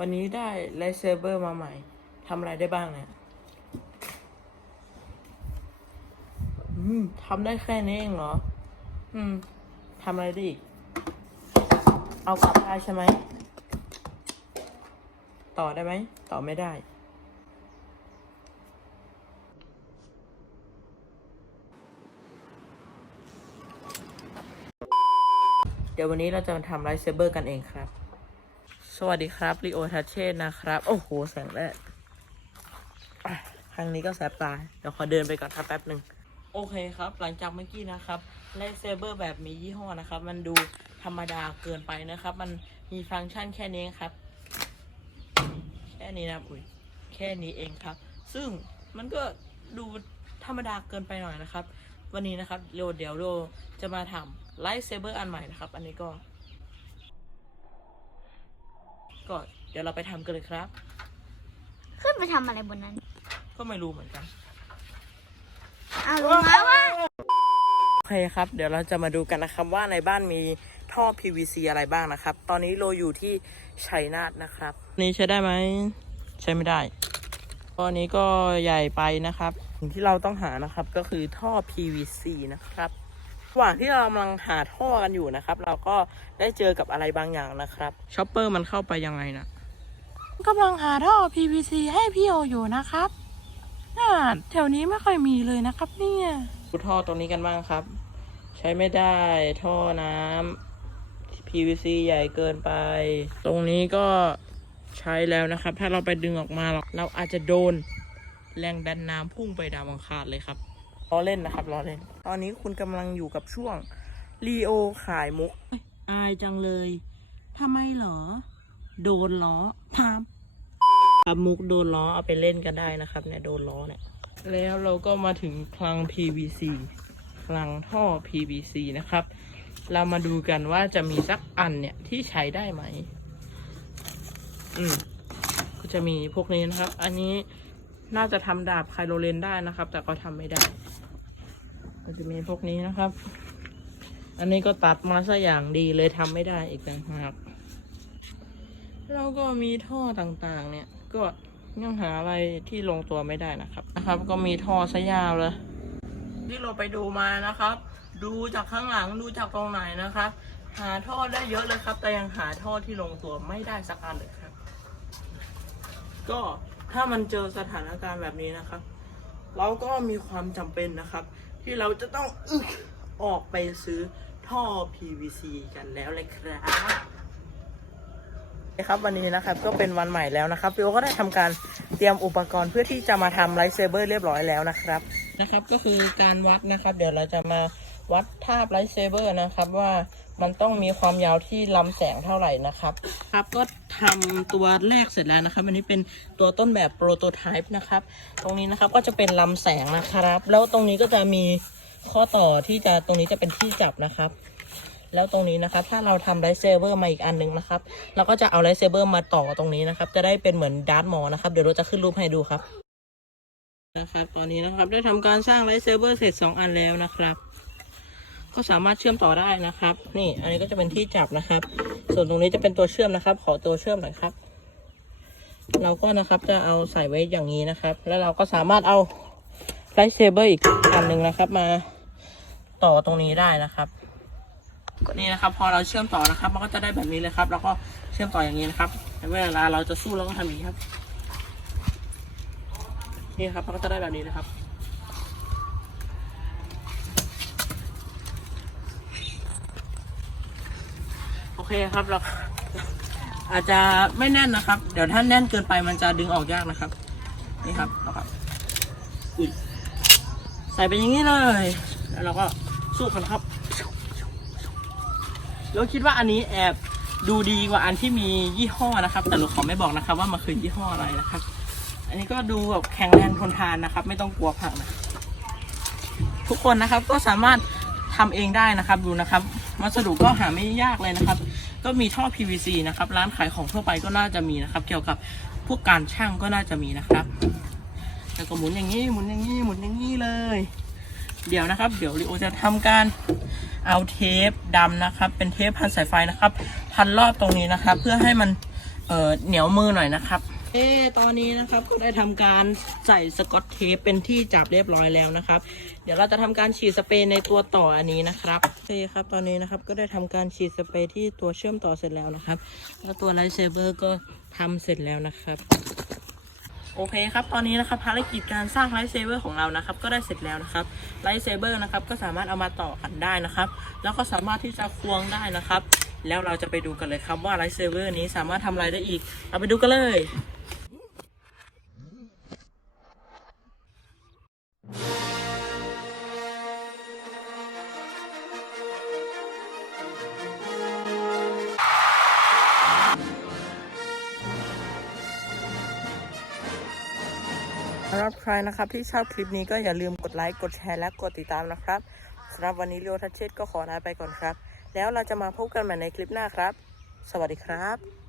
วันนี้ได้ไลท์เซเบอร์มาใหม่ทำอะไรได้บ้างเนี่ยอืมทำได้แค่นี้เองเหรอ อืมทำอะไรได้อีก เอากลับได้ใช่ไหม ต่อได้ไหม ต่อไม่ได้ เดี๋ยววันนี้เราจะมาทำไลท์เซเบอร์กันเองครับ สวัสดีครับลีโอทัชเช่นะครับ โอ้โห แสงแรกครั้งนี้ก็แสบตา เดี๋ยวขอเดินไปก่อนครับแป๊บหนึ่ง โอเคครับ หลังจากเมื่อกี้นะครับไลท์เซเบอร์แบบมียี่ห้อนะครับ มันดูธรรมดาเกินไปนะครับ มันมีฟังก์ชันแค่นี้ครับ แค่นี้นะอุ้ยแค่นี้เองครับ ซึ่งมันก็ดูธรรมดาเกินไปหน่อยนะครับ วันนี้นะครับเรวเดี๋ยวเรจะมาทำไลท์เซเบอร์อันใหม่นะครับ อันนี้ก็ ก็เดี๋ยวเราไปทำกันเลยครับ ขึ้นไปทำอะไรบนนั้นก็ไม่รู้เหมือนกัน อ้าวรู้ไหมว่าโอเคครับ เดี๋ยวเราจะมาดูกันนะครับว่าในบ้านมีท่อ PVC อะไรบ้างนะครับ ตอนนี้โลอยู่ที่ชัยนาทนะครับ นี่ใช้ได้ไหม ใช้ไม่ได้ข้อนี้ก็ใหญ่ไปนะครับ สิ่งที่เราต้องหานะครับก็คือท่อ PVC นะครับ ระหว่างที่เรากำลังหาท่อกันอยู่นะครับ เราก็ได้เจอกับอะไรบางอย่างนะครับช็อปเปอร์มันเข้าไปยังไงนะกำลังหาท่อ PVC ให้พี่โออยู่นะครับน่าแถวนี้ไม่ค่อยมีเลยนะครับเนี่ยดูท่อตรงนี้กันบ้างครับ ใช้ไม่ได้ท่อน้ำ PVC ใหญ่เกินไป ตรงนี้ก็ใช้แล้วนะครับ ถ้าเราไปดึงออกมาเราเราอาจจะโดนแรงดันน้ำพุ่งไปดาวอังคารเลยครับ ล้อเล่นนะครับล้อเล่น ตอนนี้คุณกำลังอยู่กับช่วงรีโอขายมุก อายจังเลยทำไมเหรอ โดนล้อพามครับมุกโดนล้อเอาไปเล่นกันได้นะครับ เนี่ยโดนล้อเนี่ย แล้วเราก็มาถึงคลัง PVC คลังท่อ PVC นะครับ เรามาดูกันว่าจะมีสักอันเนี่ยที่ใช้ได้ไหม อืมก็จะมีพวกนี้นะครับ อันนี้ น่าจะทำดาบไคโรเลนได้นะครับ แต่ก็ทำไม่ได้ก็จะมีพวกนี้นะครับ อันนี้ก็ตัดมาซะอย่างดีเลยทำไม่ได้อีกต่างหากแล้วก็มีท่อต่างๆ เนี่ย ก็ยังหาอะไรที่ลงตัวไม่ได้นะครับ นะครับ ก็มีท่อซะยาวเลยที่เราไปดูมานะครับ ดูจากข้างหลังดูจากตรงไหนนะครับ หาท่อได้เยอะเลยครับ แต่ยังหาท่อที่ลงตัวไม่ได้สักอันเลยครับ ก็ ถ้ามันเจอสถานการณ์แบบนี้นะครับ เราก็มีความจำเป็นนะครับ ที่เราจะต้องอึกออกไปซื้อท่อ PVC กันแล้วเลยครับครับวันนี้นะครับก็เป็นวันใหม่แล้วนะครับพี่โอก็ได้ทำการเตรียมอุปกรณ์เพื่อที่จะมาทำไลท์เซเบอร์เรียบร้อยแล้วนะครับนะครับ ก็คือการวัดนะครับ เดี๋ยวเราจะมา วัดทาบไลท์เซเบอร์นะครับว่ามันต้องมีความยาวที่ลำแสงเท่าไหร่นะครับ ครับก็ทำตัวแรกเสร็จแล้วนะครับ อันนี้เป็นตัวต้นแบบโปรโตไทป์นะครับ ตรงนี้นะครับก็จะเป็นลำแสงนะครับ แล้วตรงนี้ก็จะมีข้อต่อที่จะตรงนี้จะเป็นที่จับนะครับ แล้วตรงนี้นะครับ ถ้าเราทำไลท์เซเบอร์มาอีกอันหนึงนะครับ เราก็จะเอาไลท์เซเบอร์มาต่อตรงนี้นะครับ จะได้เป็นเหมือนดาร์ตมอนะครับ เดี๋ยวเราจะขึ้นรูปให้ดูครับ นะครับ ตอนนี้นะครับได้ทำการสร้างไลท์เซเบอร์เสร็จ 2 อันแล้วนะครับ ก็สามารถเชื่อมต่อได้นะครับ นี่อันนี้ก็จะเป็นที่จับนะครับ ส่วนตรงนี้จะเป็นตัวเชื่อมนะครับ ขอตัวเชื่อมหน่อยครับ เราก็นะครับจะเอาใส่ไว้อย่างนี้นะครับ แล้วเราก็สามารถเอาไลท์เซเบอร์อีกอันหนึ่งนะครับมาต่อตรงนี้ได้นะครับก็นี่นะครับ พอเราเชื่อมต่อนะครับ มันก็จะได้แบบนี้เลยครับ แล้วก็เชื่อมต่ออย่างนี้นะครับเวลาเราจะสู้เราก็ทำอย่างนี้ครับ นี่ครับมันก็จะได้แบบนี้เลยครับ เคครับเราอาจจะไม่แน่นนะครับ เดี๋ยวถ้าแน่นเกินไปมันจะดึงออกยากนะครับ นี่ครับแล้วครับใส่ไปอย่างนี้เลย แล้วเราก็สู้กันครับเราคิดว่าอันนี้แอบดูดีกว่าอันที่มียี่ห้อนะครับ แต่เราขอไม่บอกนะครับ ว่ามันคือยี่ห้ออะไรนะครับ อันนี้ก็ดูแบบแข็งแรงทนทานนะครับ ไม่ต้องกลัวพังนะทุกคนนะครับก็สามารถทำเองได้นะครับดูนะครับวัสดุก็หาไม่ยากเลยนะครับ ก็มีท่อ PVC นะครับร้านขายของทั่วไปก็น่าจะมีนะครับ เกี่ยวกับพวกการช่างก็น่าจะมีนะครับแล้วก็หมุนอย่างนี้หมุนอย่างนี้หมุนอย่างนี้เลย เดี๋ยวนะครับ เดี๋ยวริโอจะทำการเอาเทปดำนะครับ เป็นเทปพันสายไฟนะครับ พันรอบตรงนี้นะครับ เพื่อให้มันเเหนียวมือหน่อยนะครับ เอ๊ตอนนี้นะครับก็ได้ทำการใส่สกอตเทปเป็นที่จับเรียบร้อยแล้วนะครับ เดี๋ยวเราจะทำการฉีดสเปรย์ในตัวต่ออันนี้นะครับโอเคครับตอนนี้นะครับก็ได้ทำการฉีดสเปรย์ที่ตัวเชื่อมต่อเสร็จแล้วนะครับ แล้วตัวไลท์เซเบอร์ก็ทำเสร็จแล้วนะครับโอเคครับ ตอนนี้นะครับภารกิจการสร้างไลท์เซเบอร์ของเรานะครับ ก็ได้เสร็จแล้วนะครับไลท์เซเบอร์นะครับก็สามารถเอามาต่อกันได้นะครับ แล้วก็สามารถที่จะควงได้นะครับ แล้วเราจะไปดูกันเลยครับว่าไลท์เซเบอร์นี้สามารถทำอะไรได้อีกเราไปดูกันเลย สำหรับใครนะครับที่ชอบคลิปนี้ก็อย่าลืมกดไลค์ กดแชร์ และกดติดตามนะครับสำหรับวันนี้เรียวทัชเชตก็ขอลาไปก่อนครับ แล้วเราจะมาพบกันใหม่ในคลิปหน้าครับ สวัสดีครับ